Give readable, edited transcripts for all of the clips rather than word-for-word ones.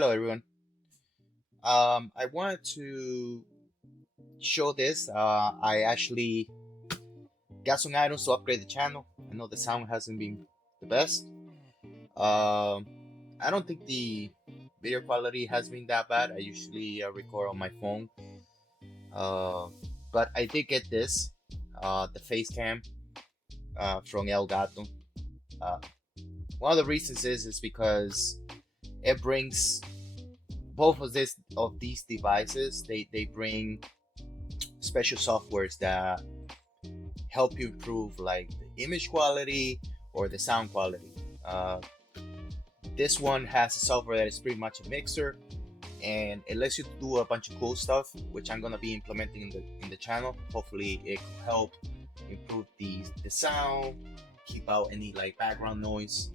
Hello everyone. I wanted to show this. I actually got some items to upgrade the channel. I know the sound hasn't been the best. Um, I don't think the video quality has been that bad. I usually record on my phone. Uh, but I did get this, the face cam from El Gato. Uh, One of the reasons is because it brings both of these devices. They bring special softwares that help you improve like the image quality or the sound quality. Uh, this one has a software that is pretty much a mixer, and it lets you do a bunch of cool stuff, which I'm gonna be implementing in the channel. Hopefully, it could help improve the sound, keep out any like background noise,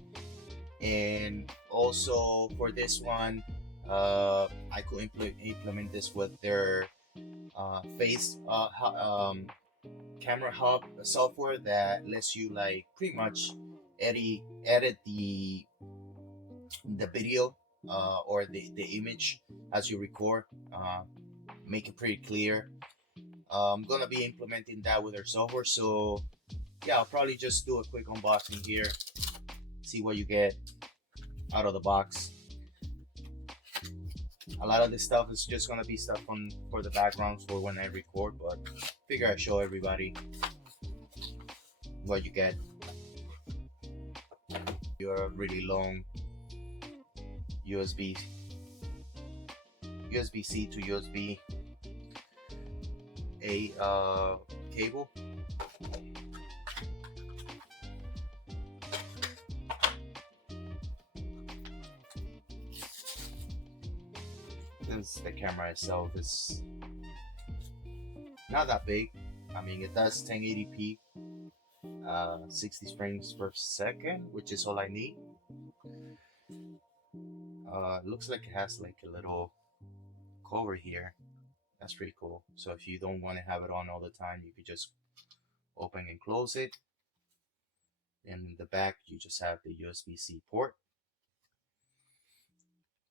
and also for this one, I could implement this with their face camera hub software that lets you like pretty much edit the video or the image as you record, uh, make it pretty clear. I'm gonna be implementing that with our software, so yeah, I'll probably just do a quick unboxing here, see what you get out of the box. A lot of this stuff is just gonna be stuff for the backgrounds for when I record, but figure I show everybody what you get. Your really long USB USB-C to USB A cable. This the camera itself is not that big. I mean, it does 1080p, 60 frames per second, which is all I need. Looks like it has like a little cover here. That's pretty cool. So if you don't want to have it on all the time, you could just open and close it. And in the back, you just have the USB-C port.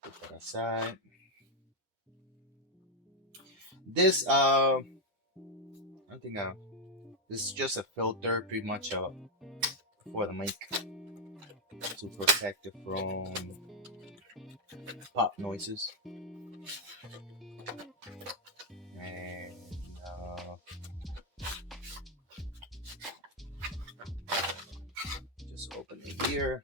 Put that aside. This I think this is just a filter, pretty much for the mic to protect it from pop noises. And just open it here.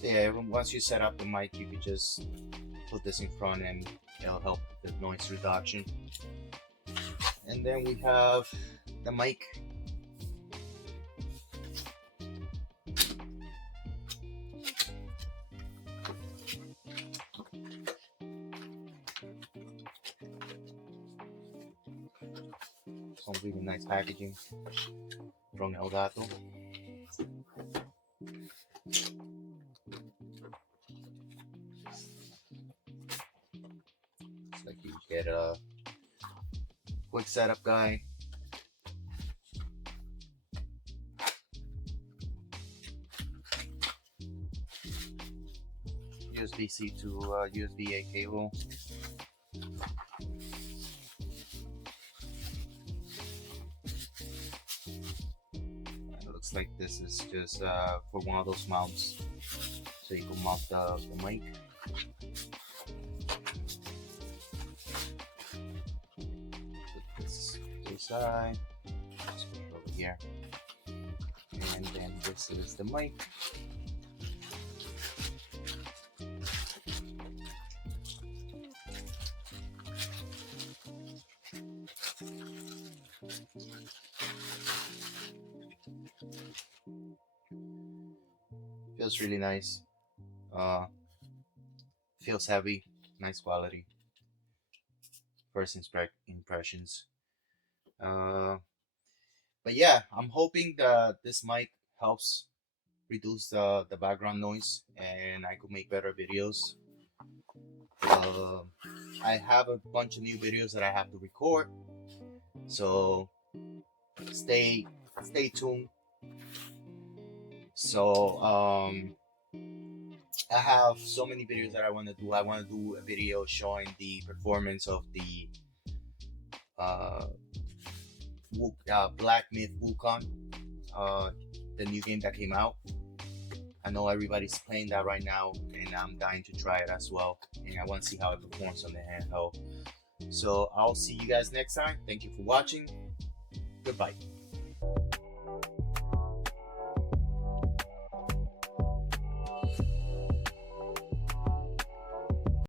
So yeah, once you set up the mic, you could just put this in front and it'll help with the noise reduction. And then we have the mic. Some really nice packaging from El Gato. It's like you get a quick setup guide. USB-C to USB-A cable. It looks like this is just for one of those mounts, so you can mount the mic. Put this to the side, just put it over here, and then this is the mic. Feels really nice. Feels heavy, nice quality. First impressions. But yeah, I'm hoping that this mic helps reduce the background noise, and I could make better videos. I have a bunch of new videos that I have to record, so stay stay tuned. So I have so many videos that I want to do. I want to do a video showing the performance of the uh, Black Myth Wukong, the new game that came out. I know everybody's playing that right now, and I'm dying to try it as well. And I want to see how it performs on the handheld. So I'll see you guys next time. Thank you for watching. Goodbye.